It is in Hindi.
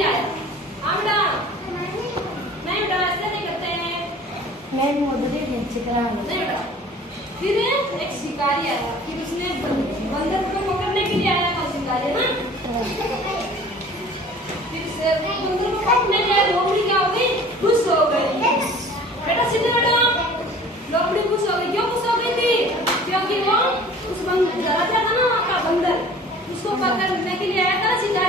शिकारी आया। हाँ बेटा, नहीं बेटा ऐसे नहीं करते हैं। मैं मोदी चिकरा नहीं बेटा, फिर एक शिकारी आया, फिर उसने बंदर को पकड़ने के लिए आया था शिकारी ना। फिर से बंदर को पकड़ने गया, लोमड़ी क्या हो गई, खुश हो गई। बेटा सीधे बैठो। लोमड़ी खुश हो गई। क्यों खुश हो गई थी? क्योंकि वो उस राजा था ना वहाँ का बंदर, उसको पकड़ने के लिए आया था शिकारी।